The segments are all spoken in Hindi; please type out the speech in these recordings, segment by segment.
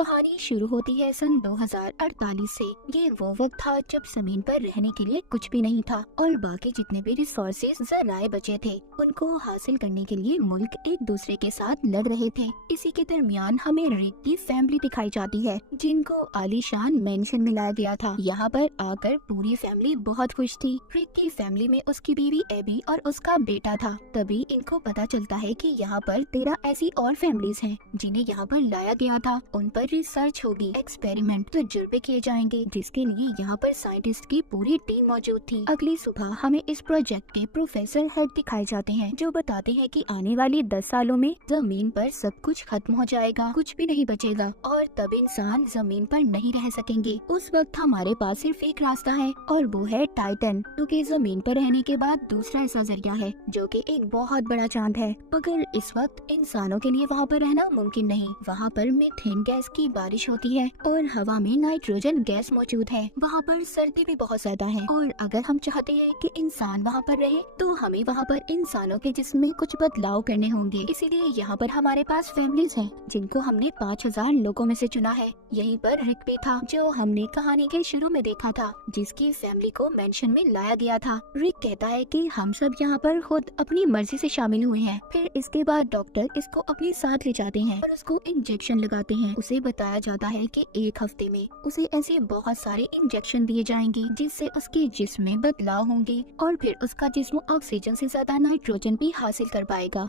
कहानी शुरू होती है सन 2048 से। ये वो वक्त था जब जमीन पर रहने के लिए कुछ भी नहीं था और बाकी जितने भी रिसोर्सेज जराए बचे थे उनको हासिल करने के लिए मुल्क एक दूसरे के साथ लड़ रहे थे। इसी के दरमियान हमें रिक की फैमिली दिखाई जाती है जिनको आलीशान मेंशन में लाया गया था। यहाँ पर आकर पूरी फैमिली बहुत खुश थी। रिक की फैमिली में उसकी बीवी एबी और उसका बेटा था। तभी इनको पता चलता है कि यहाँ पर 13 ऐसी और फैमिलीज हैं जिन्हें यहाँ पर लाया गया था। उन पर रिसर्च होगी, एक्सपेरिमेंट तजुर्बे किए जाएंगे, जिसके लिए यहाँ पर साइंटिस्ट की पूरी टीम मौजूद थी। अगली सुबह हमें इस प्रोजेक्ट के प्रोफेसर हेड दिखाए जाते हैं जो बताते हैं कि आने वाली 10 सालों में जमीन पर सब कुछ खत्म हो जाएगा, कुछ भी नहीं बचेगा और तब इंसान जमीन पर नहीं रह सकेंगे। उस वक्त हमारे पास सिर्फ एक रास्ता है और वो है टाइटन, क्योंकि जमीन पर रहने के बाद दूसरा ऐसा जरिया है जो कि एक बहुत बड़ा चांद है। मगर इस वक्त इंसानों के लिए वहाँ पर रहना मुमकिन नहीं। वहाँ पर मीथेन गैस की बारिश होती है और हवा में नाइट्रोजन गैस मौजूद है। वहाँ पर सर्दी भी बहुत ज्यादा है और अगर हम चाहते हैं कि इंसान वहाँ पर रहे तो हमें वहाँ पर इंसानों के जिस्म में कुछ बदलाव करने होंगे। इसीलिए यहाँ पर हमारे पास फैमिलीज हैं जिनको हमने 5000 लोगों में से चुना है। यहीं पर रिक भी था जो हमने कहानी के शुरू में देखा था, जिसकी फैमिली को मेंशन में लाया गया था। रिक कहता है कि हम सब यहाँ पर खुद अपनी मर्जी से शामिल हुए हैं। फिर इसके बाद डॉक्टर इसको अपने साथ ले जाते हैं और उसको इंजेक्शन लगाते हैं। उसे बताया जाता है कि एक हफ्ते में उसे ऐसे बहुत सारे इंजेक्शन दिए जाएंगे जिससे उसके जिस्म में बदलाव होंगे और फिर उसका जिस्म ऑक्सीजन से ज्यादा नाइट्रोजन भी हासिल कर पाएगा।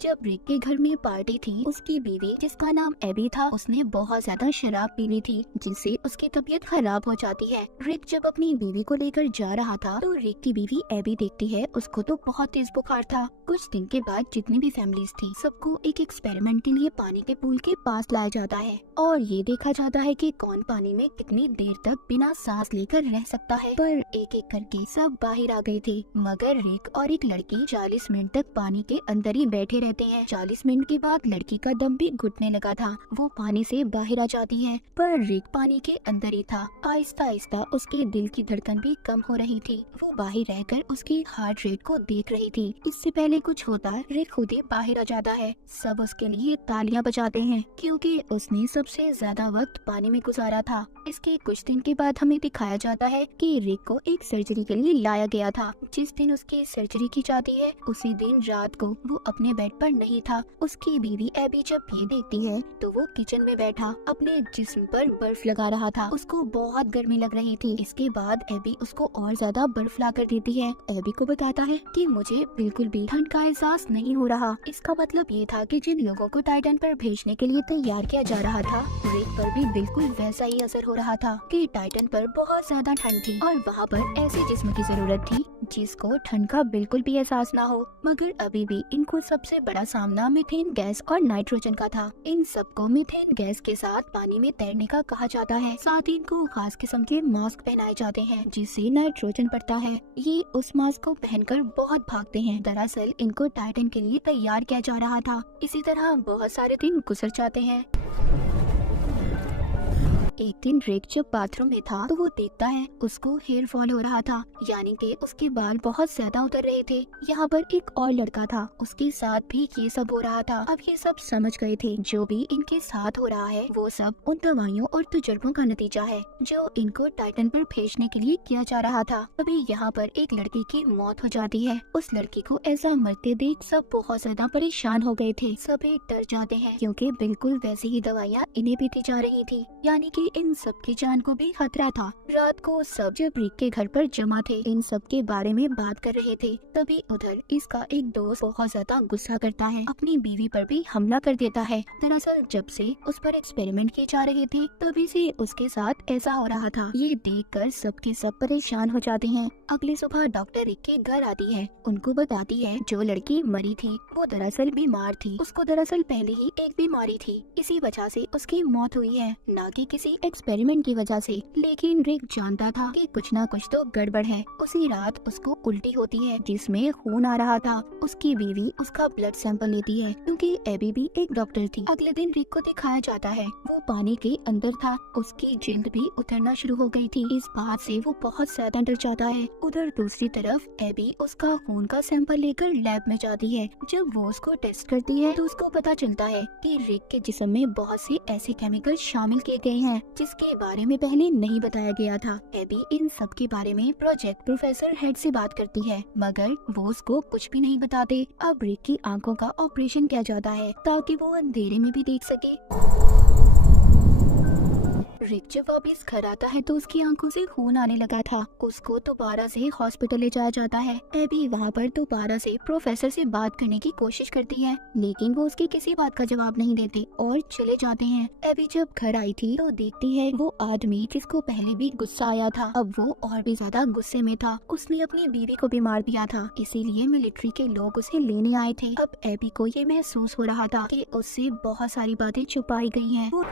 जब रिक के घर में पार्टी थी, उसकी बीवी जिसका नाम एबी था उसने बहुत ज्यादा शराब पी ली थी जिससे उसकी तबीयत खराब हो जाती है। रिक जब अपनी बीवी को लेकर जा रहा था तो रिक की बीवी एबी देखती है उसको तो बहुत तेज बुखार था। कुछ दिन के बाद जितनी भी फैमिलीज थी सबको एक एक्सपेरिमेंट के लिए पानी के पूल के पास लाया जाता है और ये देखा जाता है कि कौन पानी में कितनी देर तक बिना सांस लेकर रह सकता है। पर एक एक करके सब बाहर आ गए थे मगर रिक और एक लड़की 40 मिनट तक पानी के अंदर ही बैठे रहते हैं। 40 मिनट के बाद लड़की का दम भी घुटने लगा था। वो पानी से बाहर आ जाती है पर रिक पानी के अंदर ही था। आहिस्ता आहिस्ता उसके दिल की धड़कन भी कम हो रही थी। वो बाहर रहकर उसकी हार्ट रेट को देख रही थी। इससे पहले कुछ होता रिक खुद ही बाहर आ जाता है। सब उसके लिए तालियां बजाते हैं क्योंकि उसने सबसे ज्यादा वक्त पानी में गुजारा था। इसके कुछ दिन के बाद हमें दिखाया जाता है कि रिक को एक सर्जरी के लिए लाया गया था। जिस दिन उसकी सर्जरी की जाती है उसी दिन रात को वो अपने बेड पर नहीं था। उसकी बीवी एबी जब ये देखती है तो वो किचन में बैठा अपने जिस्म पर बर्फ लगा रहा था। उसको बहुत गर्मी लग रही थी। इसके बाद एबी उसको और ज्यादा बर्फ ला कर देती है। एबी को बताता है कि मुझे बिल्कुल भी ठंड का एहसास नहीं हो रहा। इसका मतलब ये था कि जिन लोगों को टाइटन पर भेजने के लिए तैयार किया जा रहा था रिक पर भी बिल्कुल वैसा ही असर हो रहा था कि टाइटन पर बहुत ज्यादा ठंड थी और वहाँ पर ऐसे जिस्म की जरूरत थी जिसको ठंड का बिल्कुल भी एहसास ना हो। मगर अभी भी इनको सबसे बड़ा सामना मीथेन गैस और नाइट्रोजन का था। इन सबको मीथेन गैस के साथ पानी में तैरने का कहा जाता है। साथ ही इनको खास किस्म के मास्क पहनाए जाते हैं जिससे नाइट्रोजन बढ़ता है। ये उस मास्क को पहनकर बहुत भागते हैं। दरअसल इनको टाइटन के लिए तैयार किया जा रहा था। इसी तरह बहुत सारे दिन गुजर जाते हैं। एक दिन रिक जब बाथरूम में था तो वो देखता है उसको हेयर फॉल हो रहा था, यानी कि उसके बाल बहुत ज्यादा उतर रहे थे। यहाँ पर एक और लड़का था, उसके साथ भी ये सब हो रहा था। अब ये सब समझ गए थे जो भी इनके साथ हो रहा है वो सब उन दवाइयों और तजुर्बों का नतीजा है जो इनको टाइटन पर भेजने के लिए किया जा रहा था। अभी यहाँ पर एक लड़के की मौत हो जाती है। उस लड़की को ऐसा मरते देख सब बहुत ज्यादा परेशान हो गए थे। सभी डर जाते हैं क्योंकि बिल्कुल वैसी ही दवाइयाँ इन्हें भी दी जा रही थी, यानी कि इन सब की जान को भी खतरा था। रात को सब जब रिक के घर पर जमा थे इन सब के बारे में बात कर रहे थे तभी उधर इसका एक दोस्त बहुत ज्यादा गुस्सा करता है, अपनी बीवी पर भी हमला कर देता है। दरअसल जब से उस पर एक्सपेरिमेंट किए जा रहे थे तभी से उसके साथ ऐसा हो रहा था। ये देखकर सबके सब परेशान हो जाते हैं। अगली सुबह डॉक्टर रिक के घर आती है। उनको बताती है जो लड़की मरी थी वो दरअसल बीमार थी। उसको दरअसल पहले ही एक बीमारी थी, इसी वजह से उसकी मौत हुई है, न कि किसी एक्सपेरिमेंट की वजह से। लेकिन रिक जानता था कि कुछ ना कुछ तो गड़बड़ है। उसी रात उसको उल्टी होती है जिसमें खून आ रहा था। उसकी बीवी उसका ब्लड सैंपल लेती है क्योंकि एबी भी एक डॉक्टर थी। अगले दिन रिक को दिखाया जाता है वो पानी के अंदर था। उसकी जिल्द भी उतरना शुरू हो गई थी। इस बात से वो बहुत ज्यादा डर जाता है। उधर दूसरी तरफ एबी उसका खून का सैंपल लेकर लैब में जाती है। जब वो उसको टेस्ट करती है तो उसको पता चलता है कि रिक के जिस्म में बहुत से ऐसे केमिकल शामिल किए गए हैं जिसके बारे में पहले नहीं बताया गया था। एबी इन सब के बारे में प्रोजेक्ट प्रोफेसर हेड से बात करती है मगर वो उसको कुछ भी नहीं बताते। अब रिक की आंखों का ऑपरेशन किया जाता है ताकि वो अंधेरे में भी देख सके। रिक जब वापिस घर आता है तो उसकी आंखों से खून आने लगा था। उसको दोबारा से हॉस्पिटल ले जाया जाता है। एबी वहाँ पर दोबारा से प्रोफेसर से बात करने की कोशिश करती है लेकिन वो उसकी किसी बात का जवाब नहीं देते और चले जाते हैं। एबी जब घर आई थी तो देखती है वो आदमी जिसको पहले भी गुस्सा आया था अब वो और भी ज्यादा गुस्से में था। उसने अपनी बीवी को भी मार दिया था इसीलिए मिलिट्री के लोग उसे लेने आए थे। अब एबी को ये महसूस हो रहा था कि उससे बहुत सारी बातें छुपाई गई हैं। वो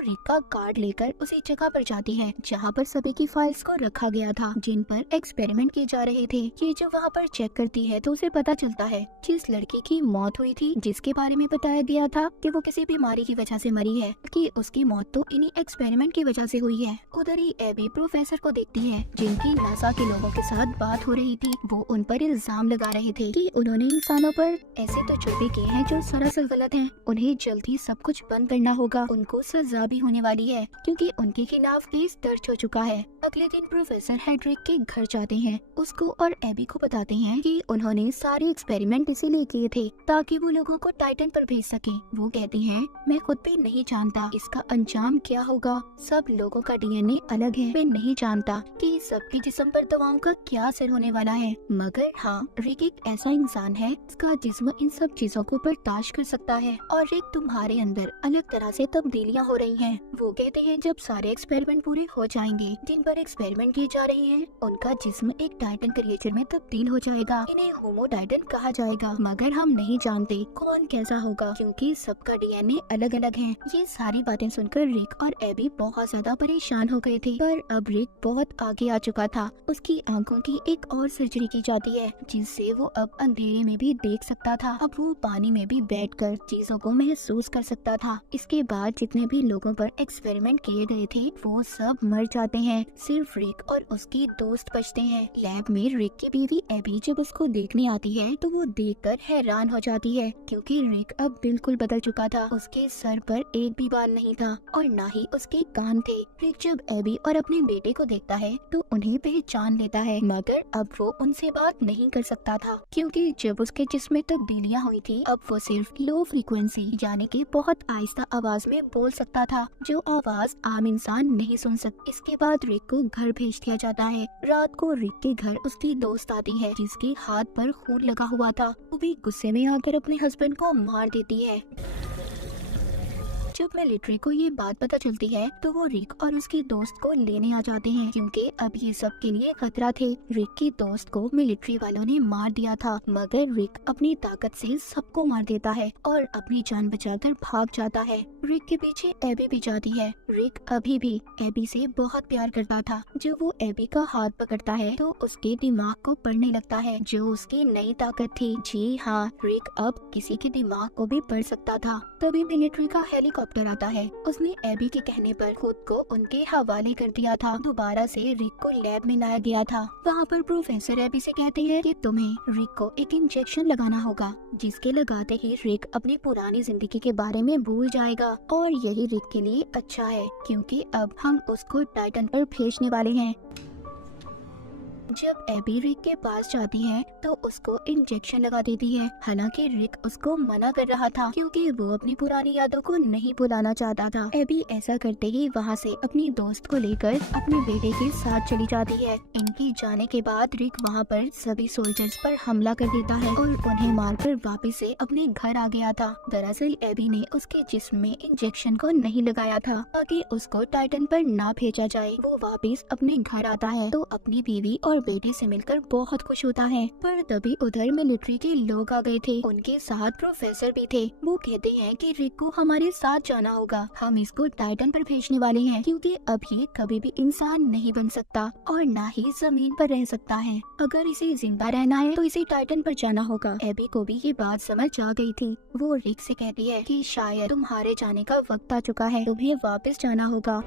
रिक का कार्ड लेकर उसी जगह पर जाती है जहाँ पर सभी की फाइल्स को रखा गया था जिन पर एक्सपेरिमेंट किए जा रहे थे। ये जब वहाँ पर चेक करती है तो उसे पता चलता है जिस लड़की की मौत हुई थी जिसके बारे में बताया गया था कि वो किसी बीमारी की वजह से मरी है कि उसकी मौत तो इन्हीं एक्सपेरिमेंट की वजह से हुई है। उधर ही एबी प्रोफेसर को देखती है जिनकी नासा के लोगों के साथ बात हो रही थी। वो उन पर इल्जाम लगा रहे थे कि उन्होंने इंसानों पर ऐसे तजुर्बे किए हैं जो सरासर गलत हैं। उन्हें जल्दी सब कुछ बंद करना होगा। उनको सजा होने वाली है क्योंकि उनके खिलाफ केस दर्ज हो चुका है। अगले दिन प्रोफेसर हेड्रिक के घर जाते हैं। उसको और एबी को बताते हैं कि उन्होंने सारे एक्सपेरिमेंट इसीलिए किए थे ताकि वो लोगों को टाइटन पर भेज सके। वो कहती हैं मैं खुद भी नहीं जानता इसका अंजाम क्या होगा। सब लोगों का डीएनए अलग है। मैं नहीं जानता कि सबके जिस्म पर दवाओं का क्या असर होने वाला है मगर हाँ रिक एक ऐसा इंसान है जिसका जिस्म इन सब चीजों को बर्दाश्त कर सकता है और रिक तुम्हारे अंदर अलग तरह से तब्दीलियाँ हो रही हैं। वो कहते हैं जब सारे एक्सपेरिमेंट पूरे हो जाएंगे जिन पर एक्सपेरिमेंट किए जा रहे हैं उनका जिस्म एक टाइटन क्रिएचर में तब्दील हो जाएगा। इन्हें होमो टाइटन कहा जाएगा मगर हम नहीं जानते कौन कैसा होगा क्योंकि सबका डीएनए अलग अलग है। ये सारी बातें सुनकर रिक और एबी बहुत ज्यादा परेशान हो गए थे पर अब रिक बहुत आगे आ चुका था। उसकी आंखों की एक और सर्जरी की जाती है जिससे वो अब अंधेरे में भी देख सकता था। अब वो पानी में भी बैठकर चीजों को महसूस कर सकता था। इसके बाद जितने भी लोगों पर एक्सपेरिमेंट किए गए थे वो सब मर जाते हैं। सिर्फ रिक और उसकी दोस्त बचते हैं। लैब में रिक की बीवी एबी जब उसको देखने आती है तो वो देखकर हैरान हो जाती है क्योंकि रिक अब बिल्कुल बदल चुका था। उसके सर पर एक भी बाल नहीं था और न ही उसके कान थे। रिक जब एबी और अपने बेटे को देखता है तो उन्हें पहचान लेता है मगर अब वो उनसे बात नहीं कर सकता था क्योंकि जब उसके जिस्म में तब्दीलियाँ हुई थी अब वो सिर्फ लो फ्रीक्वेंसी यानी कि बहुत आहिस्ता आवाज में बोल सकता था जो आवाज आम इंसान नहीं सुन सकती। इसके बाद रिक को घर भेज दिया जाता है। रात को रिक के घर उसकी दोस्त आती है जिसके हाथ पर खून लगा हुआ था। वो भी गुस्से में आकर अपने हस्बैंड को मार देती है। जब मिलिट्री को ये बात पता चलती है तो वो रिक और उसकी दोस्त को लेने आ जाते हैं क्योंकि अब ये सब के लिए खतरा थे। रिक की दोस्त को मिलिट्री वालों ने मार दिया था मगर रिक अपनी ताकत से सबको मार देता है और अपनी जान बचाकर भाग जाता है। रिक के पीछे एबी भी जाती है। रिक अभी भी एबी से बहुत प्यार करता था। जब वो एबी का हाथ पकड़ता है तो उसके दिमाग को पढ़ने लगता है जो उसकी नई ताकत थी। जी हाँ, रिक अब किसी के दिमाग को भी पढ़ सकता था। तभी मिलिट्री का हेलीकॉप्टर आता है। उसने एबी के कहने पर खुद को उनके हवाले कर दिया था। दोबारा से रिक को लैब में लाया गया था। वहाँ पर प्रोफेसर एबी से कहते हैं कि तुम्हें रिक को एक इंजेक्शन लगाना होगा जिसके लगाते ही रिक अपनी पुरानी जिंदगी के बारे में भूल जाएगा और यही रिक के लिए अच्छा है क्योंकि अब हम उसको टाइटन पर भेजने वाले हैं। जब एबी रिक के पास जाती है तो उसको इंजेक्शन लगा देती है। हालांकि रिक उसको मना कर रहा था क्योंकि वो अपनी पुरानी यादों को नहीं भुलाना चाहता था। एबी ऐसा करते ही वहाँ से अपनी दोस्त को लेकर अपने बेटे के साथ चली जाती है। इनके जाने के बाद रिक वहाँ पर सभी सोल्जर्स पर हमला कर देता है और उन्हें मारकर वापस से अपने घर आ गया था। दरअसल एबी ने उसके जिस्म में इंजेक्शन को नहीं लगाया था ताकि उसको टाइटन पर ना भेजा जाए। वो वापस अपने घर आता है तो अपनी बीवी और और बेटे से मिलकर बहुत खुश होता है। पर तभी उधर मिलिट्री के लोग आ गए थे, उनके साथ प्रोफेसर भी थे। वो कहते हैं कि रिक को हमारे साथ जाना होगा, हम इसको टाइटन पर भेजने वाले हैं क्योंकि अब ये कभी भी इंसान नहीं बन सकता और ना ही जमीन पर रह सकता है। अगर इसे जिंदा रहना है तो इसे टाइटन पर जाना होगा। एबी को भी ये बात समझ आ गई थी। वो रिक से कहती है कि शायद तुम्हारे जाने का वक्त आ चुका है, तुम्हें वापस जाना होगा।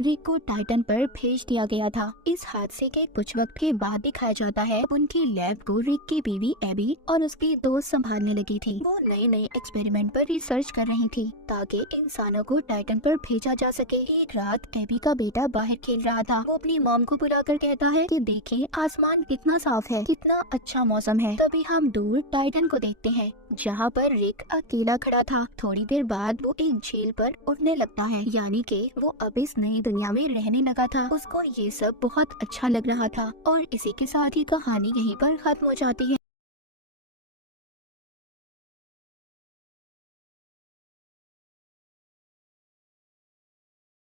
रिक को टाइटन पर भेज दिया गया था। इस हादसे के कुछ वक्त के बाद दिखाया जाता है उनकी लैब को रिक की बीवी एबी और उसकी दोस्त संभालने लगी थी। वो नए नए एक्सपेरिमेंट पर रिसर्च कर रही थी ताकि इंसानों को टाइटन पर भेजा जा सके। एक रात एबी का बेटा बाहर खेल रहा था। वो अपनी मॉम को बुलाकर कहता है कि देखिए आसमान कितना साफ है, कितना अच्छा मौसम है। तभी हम दूर टाइटन को देखते हैं जहाँ पर रिक अकेला खड़ा था। थोड़ी देर बाद वो एक झील पर उड़ने लगता है, यानी कि वो अब इस नई दुनिया में रहने लगा था। उसको ये सब बहुत अच्छा लग रहा था और इसी के साथ ही कहानी यहीं पर खत्म हो जाती है।